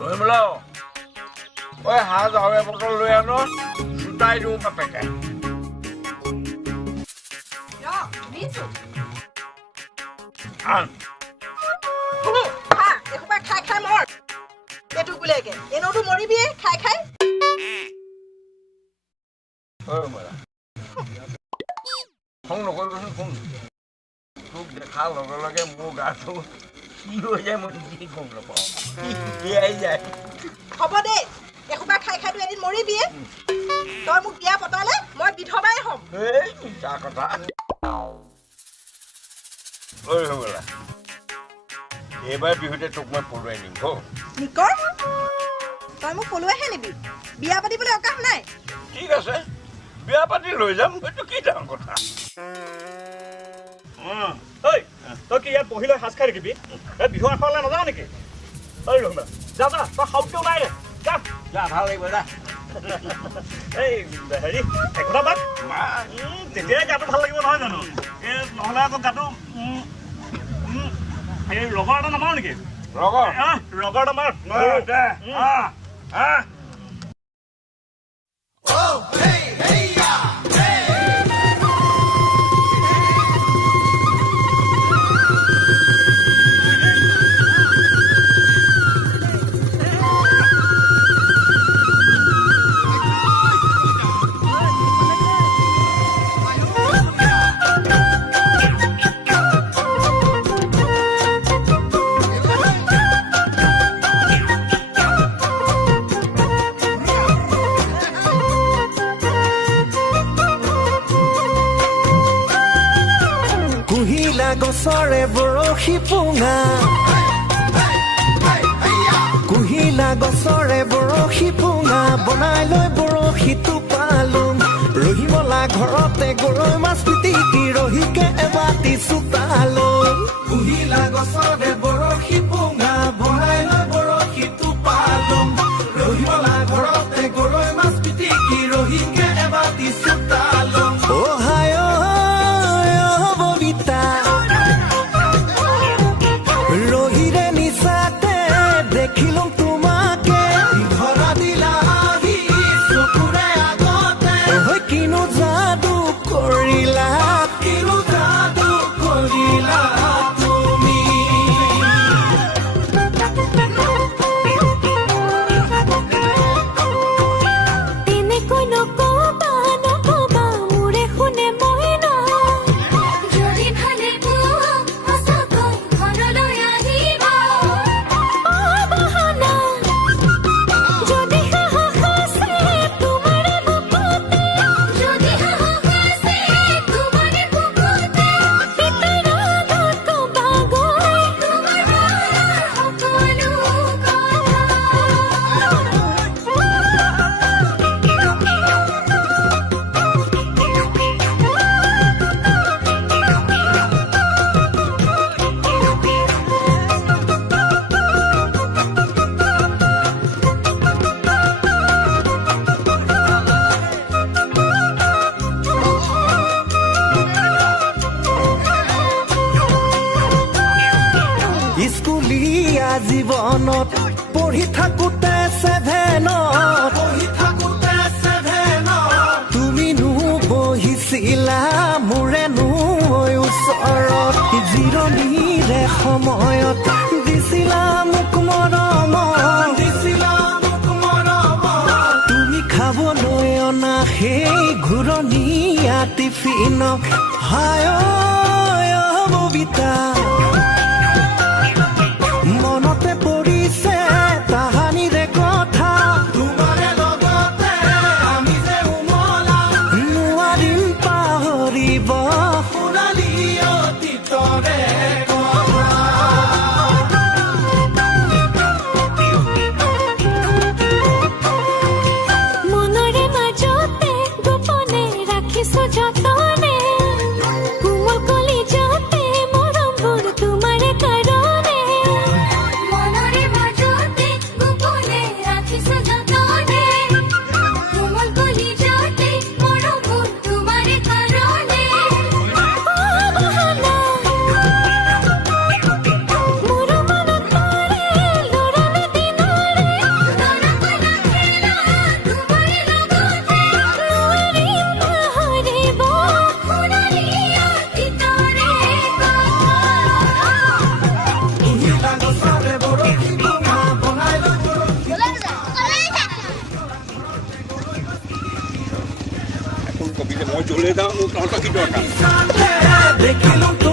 ৰহিমলা ঐ হাজাৰে বটল লৈ আনো জোতাই দিওঁ বাপেকে আন খাই খাই মৰ পেটু গুলেকে এনেওতো মৰিবিয়ে খাই খাই খং নকৰিবচোন খং তোক দেখাৰ লগে লগে মোৰ গাটো কি হৈ যায় মই কি গম নাপাওঁ বিয়াই যায় হ'ব দে এসোপা খাই খাই এদিন মৰিবিয়ে তই মোক বিয়া পতালে মই বিধৱাই হ'ম এই মিছা কথা ঐ ৰহিমলা এইবাৰ বিহুতে তোক মই পলুৱাই নিম নিকৰ তই মোক পলুৱাইহে নিবি বিয়া পাতিবলৈ অকাশ নাই ঠিক আছে বিয়া পাতি লৈ যাম এইটো কি ডাঙৰ কথা ঐ তই কি ইয়াত বহি লৈ সাজ খাই থাকিবি এই বিহু আখৰলৈ নাযাওঁ নেকি ঐ ৰহিমলা যা যা তই সাউতকেও নাই যা যা ভাল লাগিব যা এই হেৰি একোটা বাক তেতিয়াই গাটো ভাল লাগিব নহয় জানো এই নহ'লে আকৌ গাটো এই ৰগৰ এটা নামাৰো নেকি ৰগৰ এটা মাৰ গছৰে বৰশী পোঙা কুহিলা গছৰে বৰশী পোঙা বনাই লৈ বৰশীটো পালোঁ ৰহিমলা ঘৰতে গৰৈ মাছ পিটিকি ৰহিকে এবাতি চোতালোঁ কুহিলা গছৰে বৰশী পোঙা বনাই লৈ বৰশীটো পালোঁ ৰহিমলা ঘৰতে গৰৈ মাছ পিটিকি ৰহিকে এবাতি চোতালোঁ জীৱনত পঢ়ি থাকোতে ছেভেনত তুমিনো বহিছিলা মোৰেনো ওচৰত জিৰণিৰে সময়ত দিছিলা মোক মৰম তুমি খাবলৈ অনা সেই ঘূৰণীয়া টিফিনক হায় ববিতা মনতে পৰিছে তাহানিৰে কথা তোমাৰে লগতে আমি যে উমলা নোৱাৰিম পাহৰিব সোণালী অতীতৰে মনৰে মাজতে গোপনে ৰাখিছো যতনে কোমল কলিজাতে মৰমবোৰ বিয়ালৈ যাওঁ মোক তহঁতৰ কি দৰকাৰ দেখিলো